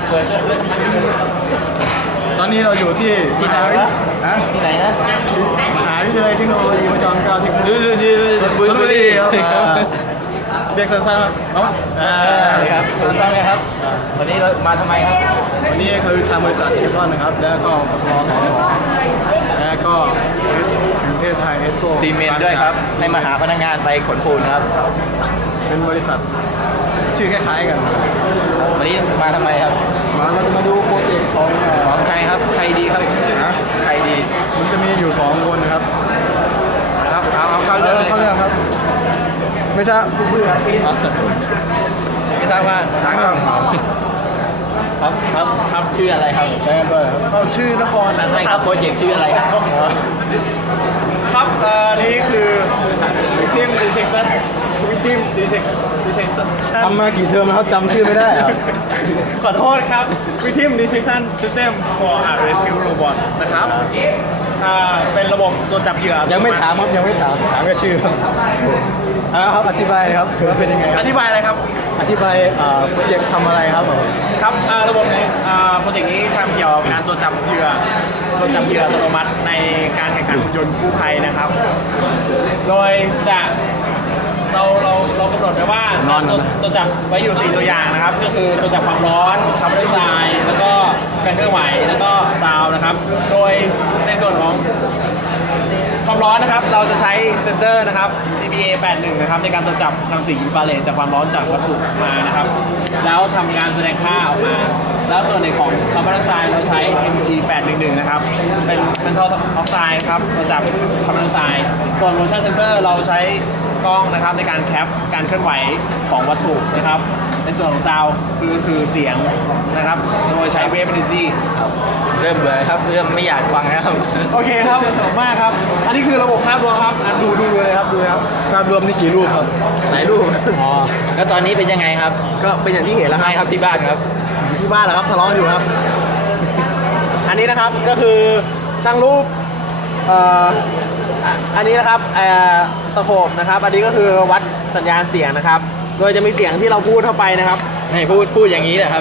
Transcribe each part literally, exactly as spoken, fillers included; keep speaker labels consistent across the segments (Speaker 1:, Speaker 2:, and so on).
Speaker 1: ตอนนี้เราอยู่ที่
Speaker 2: ที่ไหน
Speaker 1: มหาวิ
Speaker 2: ครับ
Speaker 1: ฮะ
Speaker 2: ที่ไหนนะ
Speaker 1: มหาวิทยาลัยเทคโนโลยีพระจอมเกล้าที่
Speaker 2: ดูดูดูบุรีบุรี
Speaker 1: ครับอ่าเรียกสั้นๆว่าเนาะอ่า
Speaker 2: ครับถูกต้องเลยครับวันนี้เรามาทำไมครับ
Speaker 1: วันนี้คือทางบริษัทเชฟรอนนะครับ แล้วก็ปตทสมแล้วก็เอสประเทศไทยเอสโซ
Speaker 2: ซีเมนต์ด้วยครับให้มาหาพนักงานไปขนปูนครับ
Speaker 1: เป็นบริษัทชื่อคล้ายๆกันครับ
Speaker 2: วันนี้มาทำไมครับ
Speaker 1: มาเราจะมาดูโปรเจกต์ของเอ่อ
Speaker 2: ของใครครับใครดีครับ
Speaker 1: นะ
Speaker 2: ใครดี
Speaker 1: มันจะมีอยู่สองคนนะครับ
Speaker 2: ครับเอาเอาเข้าเรื่องเลย
Speaker 1: เข้าเรื่องครับ ไม่ใช่เพื่อครับ
Speaker 2: ไม่ทราบว่า
Speaker 1: หลังก่อน
Speaker 2: ครับครับครับชื่ออะไรครับ
Speaker 1: แทนด้วยครับ
Speaker 3: เราชื่อนครนะ
Speaker 2: ไม่ครับโปรเจกต์ชื่ออะไรครับ
Speaker 3: ครับเอ่อนี่คือวิทีมดีเซกเตอร์วิทีมดีเซกดีเซกชั่น
Speaker 1: ทำมากี่เทอมแล้วจำชื่อไม่ได้ครับ
Speaker 3: ขอโทษครับวิทีมดีเซกชั่นซิสเต็ม for a rescue robot นะครับอ่าเป็นระบบตัวจับเหยื่อ
Speaker 1: ยังไม่ถามครับยังไม่ถามถามแค่ชื่อครับเอาครับอธิบายเลยครับว่าเป็นยังไงค
Speaker 3: อ
Speaker 1: รับ
Speaker 3: ธิบายอะไรครับ
Speaker 1: อธิบายเอ่อโปรเจกต์ทำอะไรครับผม
Speaker 3: ครับอ่าระบบนี้อ่าโปรเจกต์นี้ทำเกี่ยวกับการตัวจับเหยื่อตัวจับเหยื่ออัตโนมัติในการแข่งขันหุ่นยนต์กู้ภัยนะครับ โดยจะเราเราเรากำหนดไว้ว่าตัวตัวจับไว้อยู่ สี่ ตัวอย่างนะครับ ก็คือตัวจับความร้อนคาร์บอนไดออกไซด์แล้วก็การเคลื่อนไหวแล้วก็ซาวด์นะครับ โดยในส่วนของความร้อนนะครับ เราจะใช้เซ็นเซอร์นะครับ ซี บี เอ แปดสิบเอ็ด นะครับในการตรวจจับรังสีอินฟราเรดจากความร้อนจากวัตถุมานะครับ แล้วทำงานแสดงค่าออกมา แล้วส่วนในของคาร์บอนไดออกไซด์เราใช้ เอ็ม จี แปดหนึ่งหนึ่ง นะครับ เป็นเป็นท่อออกไซด์ครับตรวจจับคาร์บอนไดออกไซด์ส่วน motion sensor เราใช้กล้องนะครับในการแคปการเคลื่อนไหวของวัตถุนะครับ ในส่วนของซาวคือคือเสียงนะครับโดยใช้ wave energy
Speaker 2: ครับเริ่มเบื่อครับเริ่มไม่อยากฟังแล้วครับ
Speaker 3: โอเคครับขอบคุณมากครับ อันนี้คือระบบภาพรวมครับอ่ะดูดูเลยครับดูนะครับ
Speaker 1: ภาพรวมนี่กี่รูปครับ
Speaker 3: หลายรูป
Speaker 1: อ๋อ
Speaker 2: แล้วตอนนี้เป็นยังไงครับ
Speaker 3: ก็เป็นอย่างที่เห็นแล้วครับ
Speaker 2: ไม่ครับที่บ้านครับ
Speaker 3: ที่บ้านเหรอครับทะเลาะอยู่ครับ อันนี้นะครับก็คือช่างรูปเอ่ออ่ะอันนี้นะครับเอ่อสโคปนะครับ อันนี้ก็คือวัดสัญญาณเสียงนะครับ โดยจะมีเสียงที่เราพูดเข้าไปนะครับ
Speaker 2: ให้พูดพูดอย่างนี้แหละครับ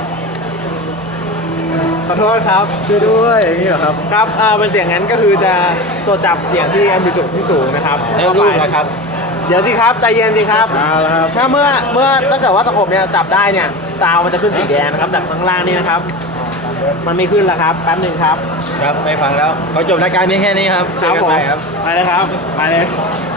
Speaker 3: ขอโทษครับ
Speaker 1: ช่วยด้วยอย่างนี้เหรอครับ
Speaker 3: ครับเอ่อเป็นเสียงนั้นก็คือจะตรวจจับเสียงที่แอมพลิจูดที่สูงนะครับ
Speaker 2: แล้วรูปนะครับ
Speaker 3: เดี๋ยวสิครับใจเย็นสิครับ
Speaker 1: เอาละครับ
Speaker 3: ถ้าเมื่อเมื่อถ้าเกิดว่าสโคปเนี่ยจับได้เนี่ยซาวมันจะขึ้นสีแดงนะครับจากข้างล่างนี่นะครับ มันไม่ขึ้นแล้วครับแป๊บหนึ่งครับ
Speaker 2: ครับไม่ฟังแล้วขอจบรายการเพียงแค่นี้ครับ
Speaker 3: ครับผม
Speaker 2: เจอกันใหม่ครับ
Speaker 3: ไปเลยครับไปเลย
Speaker 2: ค